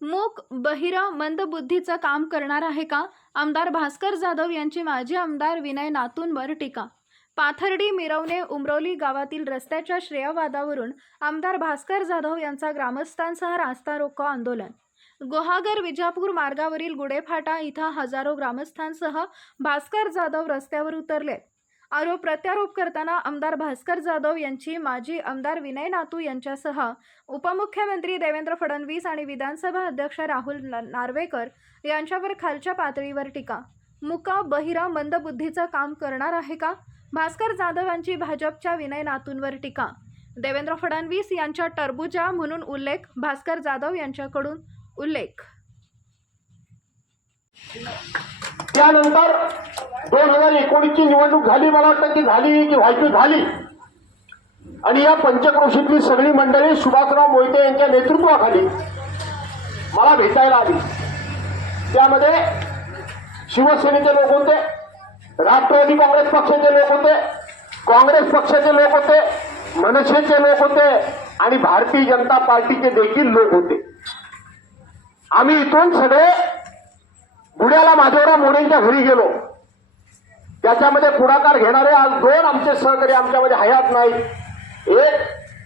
मूक बहिरा मंदबुद्धीचं काम करणार आहे का? आमदार भास्कर जाधव यांची माजी आमदार विनय नातूंवर टीका. पाथर्डी मिरवणे उमरोली गावातील रस्त्याच्या श्रेयवादावरून आमदार भास्कर जाधव यांचा ग्रामस्थांसह रास्ता रोको आंदोलन. गुहागर विजापूर मार्गावरील गुडेफाटा इथं हजारो ग्रामस्थांसह भास्कर जाधव रस्त्यावर उतरले आरोप प्रत्यारोप करताना आमदार भास्कर जाधव यांची माजी आमदार विनय नातू यांच्यासह उपमुख्यमंत्री देवेंद्र फडणवीस आणि विधानसभा अध्यक्ष राहुल न- नार्वेकर यांच्यावर खालच्या पातळीवर टीका. मुका बहिरा मंदबुद्धीचं काम करणार आहे का? भास्कर जाधव यांची भाजपच्या विनय नातूंवर टीका. देवेंद्र फडणवीस यांच्या टरबुजा म्हणून उल्लेख भास्कर जाधव यांच्याकडून उल्लेख. त्यानंतर दोन हजार एकोणीसची निवडणूक झाली मला वाटतं की झाली की व्हायची झाली. आणि या पंचक्रोशीतली सगळी मंडळी सुभाषराव मोहिते यांच्या नेतृत्वाखाली मला भेटायला आली. त्यामध्ये शिवसेनेचे लोक होते राष्ट्रवादी काँग्रेस पक्षाचे लोक होते काँग्रेस पक्षाचे लोक होते मनसेचे लोक होते आणि भारतीय जनता पार्टीचे देखील लोक होते. आम्ही इथून सगळे माधवराव मोरेंच्या घरी गेलो. त्याच्यामध्ये पुढाकार घेणारे आज दोन आमचे सहकारी आमच्यामध्ये हयात नाही एक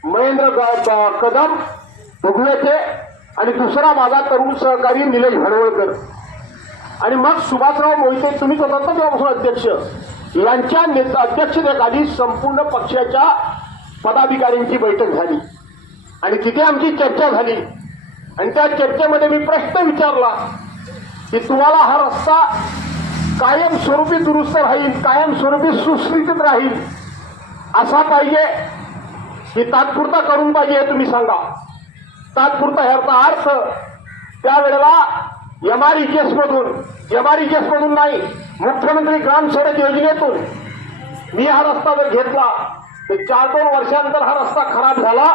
महेंद्र ग- कदम भुगवेचे आणि दुसरा माझा तरुण सहकारी निलेश भडवळकर आणि मग सुभाषराव मोहिते तुम्ही होतात ना तेव्हापासून अध्यक्ष. यांच्या नेत अध्यक्षतेखाली संपूर्ण पक्षाच्या पदाधिकाऱ्यांची बैठक झाली. आणि तिथे आमची चर्चा झाली. आणि त्या चर्चेमध्ये मी प्रश्न विचारला की तुम्हाला हा रस्ता कायमस्वरूपी दुरुस्त राहील कायमस्वरूपी सुस्थितीत राहील असा पाहिजे की तात्पुरता करून पाहिजे हे तुम्ही सांगा. तात्पुरता ह्याचा अर्थ त्यावेळेला यमारी केसमधून मधून केसमधून मधून नाही मुख्यमंत्री ग्राम सडक योजनेतून मी हा रस्ता जर घेतला तर चार दोन वर्षानंतर हा रस्ता खराब झाला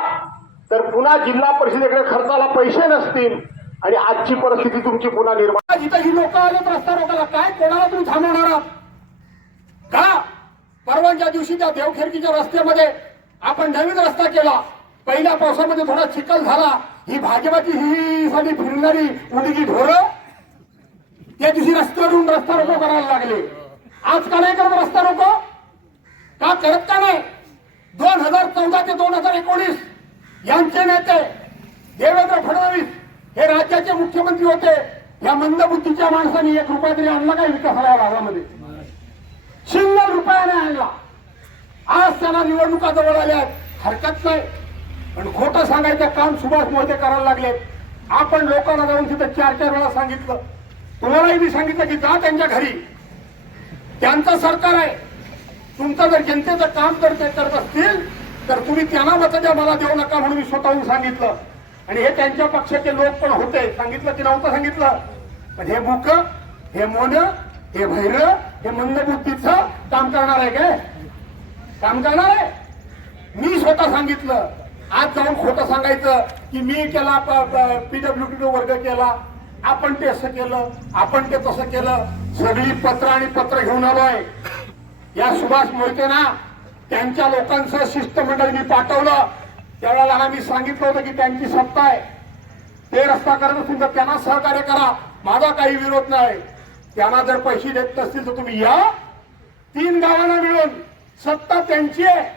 तर पुन्हा जिल्हा परिषदेकडे खर्चाला पैसे नसतील. आणि आजची परिस्थिती तुमची पुन्हा निर्माण जिथे ही लोक आलेत रस्ता रोकायला काय कोणाला तुम्ही थांबवणार आहात का परवानच्या दिवशी त्या देवखेरकीच्या रस्त्यामध्ये आपण नवीन रस्ता केला. पहिल्या पावसामध्ये थोडा चिखल झाला. ही भाजपाची ही साली फिरणारी उडगी ढोरं त्या दिवशी रस्त्यावरून रस्ता रोको करायला लागले. आज का नाही करत रस्ता रोको का करत का नाही दोन हजार चौदा ते दोन हजार एकोणीस यांचे नेते देवेंद्र फडणवीस हे राज्याचे मुख्यमंत्री होते. या मंदबुद्धीच्या माणसाने एक रुपया तरी आणला काय विकासाला या भागामध्ये? शंभर रुपयाने आणला. आज त्यांना निवडणुका जवळ आल्या हरकत नाही. पण खोटं सांगायचं काम सुभाष मोहिते करायला लागले आपण लोकांना जाऊन तिथं चार चार वेळा सांगितलं. तुम्हालाही मी सांगितलं की जा त्यांच्या घरी. त्यांचं सरकार आहे. तुमचं जर जनतेचं काम करते करत असतील तर तुम्ही त्यांना मत द्या मला देऊ नका म्हणून मी स्वतःहून सांगितलं. आणि हे त्यांच्या पक्षाचे लोक पण होते. सांगितलं की नव्हतं सांगितलं. पण हे मुक हे मोन हे भैर हे मंदबुद्धीचं काम करणार आहे काय? काम करणार आहे? मी स्वतः सांगितलं. आज जाऊन खोटं सांगायचं की मी केला पीडब्ल्यूडी वर्ग केला. आपण ते असं केलं आपण ते तसं केलं. सगळी पत्र आणि पत्र घेऊन आलोय. या सुभाष मोहितेना त्यांच्या लोकांचं शिष्टमंडळ मी पाठवलं. त्यावेळेला आम्ही सांगितलं होतं की त्यांची सत्ता आहे. ते रस्ता करत असतील तर त्यांना सहकार्य करा. माझा काही विरोध नाही. त्यांना जर पैसे देत नसतील तर तुम्ही या. तीन गावांना मिळून सत्ता त्यांची आहे.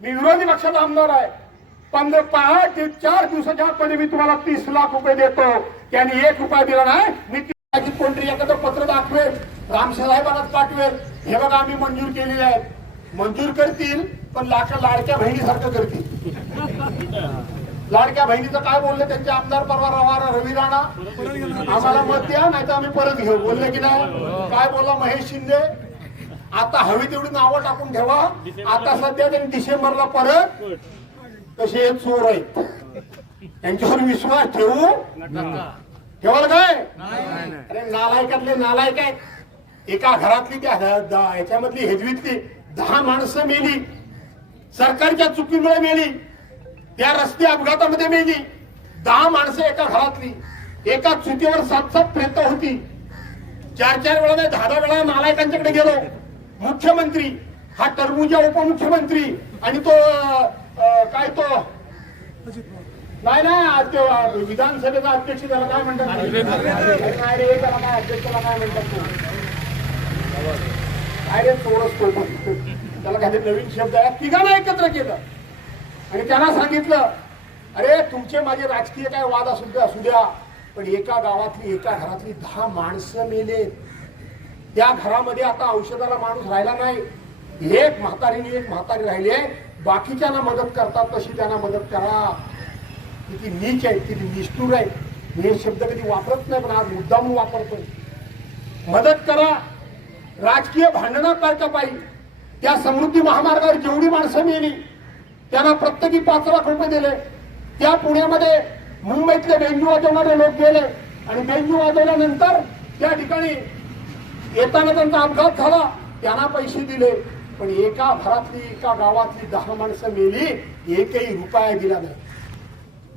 मी विरोधी पक्षाचा आमदार आहे. पंधरा पहा ते चार दिवसाच्या आतमध्ये मी तुम्हाला तीस लाख रुपये देतो त्यांनी एक रुपया दिला नाही मी ती- कोणतरी एखादं पत्र दाखवेल रामसाहेबांनाच पाठवेल. हे बघा आम्ही मंजूर केलेले आहेत. मंजूर करतील पण लाख लाडक्या बहिणीसारखं करतील. लाडक्या बहिणीचं काय बोलले? त्यांचे आमदार परवा रवा रवी राणा. आम्हाला मत द्या नाही तर आम्ही परत घेऊ. बोलले की नाही? काय बोलला महेश शिंदे? आता हवी तेवढी नावं टाकून ठेवा. आता सध्या त्यांनी डिसेंबरला परत तसे हे चोर आहेत. त्यांच्यावर विश्वास ठेवू? ठेवाल काय? अरे नालायकातले नालायक आहेत. एका घरातली त्या ह्याच्यामधली याच्यामधली हेजवीतली दहा माणसं मेली. सरकारच्या चुकीमुळे मेली. त्या रस्ते अपघातामध्ये मेली. दहा माणसं एका घरातली. एका चुकीवर सात सात प्रेत होती. चार चार वेळा नाही दहा दहा वेळा नालायकांच्याकडे गेलो. मुख्यमंत्री हा टरबुजा उपमुख्यमंत्री आणि तो काय तो? नाही नाही आज विधानसभेचा अध्यक्ष त्याला काय म्हणतात? नाही रे, त्याला काय अध्यक्षाला काय म्हणतात काय रे चोरस तो त्याला काही नवीन शब्द आहे. तिघांना एकत्र केलं. आणि त्यांना सांगितलं अरे तुमचे माझे राजकीय काय वाद असू द्या असू द्या पण एका गावातली एका घरातली दहा माणसं मेले. त्या घरामध्ये आता औषधाला माणूस राहिला नाही. एक म्हातारीने एक म्हातारी राहिले. बाकीच्यांना मदत करतात तशी त्यांना मदत करा. किती नीच आहे किती निष्ठूर आहे. हे शब्द कधी वापरत नाही पण आज मुद्दाम वापरतो मदत करा. राजकीय भांडणं करता पाहिजे त्या समृद्धी महामार्गावर जेवढी माणसं मेली त्यांना प्रत्येकी पाच लाख रुपये दिले. त्या पुण्यामध्ये मुंबईतले बेंजू वाजवणारे लोक गेले आणि बेंजू वाजवल्यानंतर त्या ठिकाणी येताना त्यांचा अपघात झाला. त्यांना पैसे दिले. पण एका घरातली एका गावातली दहा माणसं मेली. एकही रुपया दिला नाही.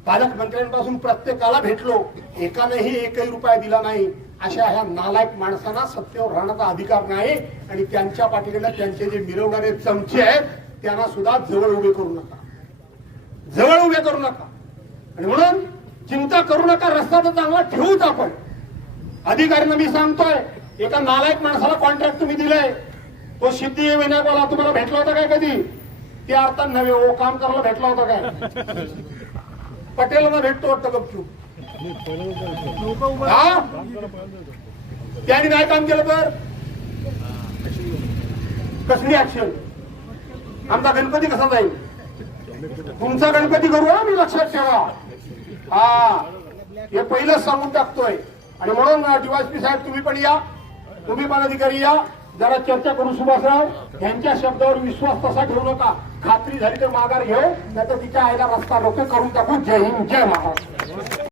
पालकमंत्र्यांपासून प्रत्येकाला भेटलो एकानेही एकही रुपया दिला नाही. अशा ह्या नालायक माणसांना सत्तेवर राहण्याचा अधिकार नाही. आणि त्यांच्या पाठीकडे त्यांचे जे मिरवणारे चमचे आहेत त्यांना सुद्धा जवळ उभे करू नका. जवळ उभे करू नका. आणि म्हणून चिंता करू नका रस्ता तर चांगला ठेवूच आपण. अधिकाऱ्यांना मी सांगतोय एका नालायक माणसाला कॉन्ट्रॅक्ट तुम्ही दिलाय. तो सिद्धिविनायकवाला तुम्हाला भेटला होता काय कधी? ते अर्थात नव्हे ओ हो, काम करायला भेटला होता काय? पटेलांना भेटतो वाटतं गपचूप. हा? त्यांनी काय काम केलं तर? कसली ऍक्शन आमचा गणपती कसा जाईल? तुमचा गणपती करू मी लक्षात ठेवा. हा. हे पहिलंच सांगून टाकतोय. आणि म्हणून डीवायसपी साहेब तुम्ही पण या. तुम्ही पण अधिकारी या. जरा चर्चा करू सुभाषराव. यांच्या शब्दावर विश्वास तसा ठेवू नका. खात्री झाली तर माघार घेऊ. नाही तर तिच्या आईला रस्ता रोखे करून टाकू. जय हिंद जय महाराष्ट्र.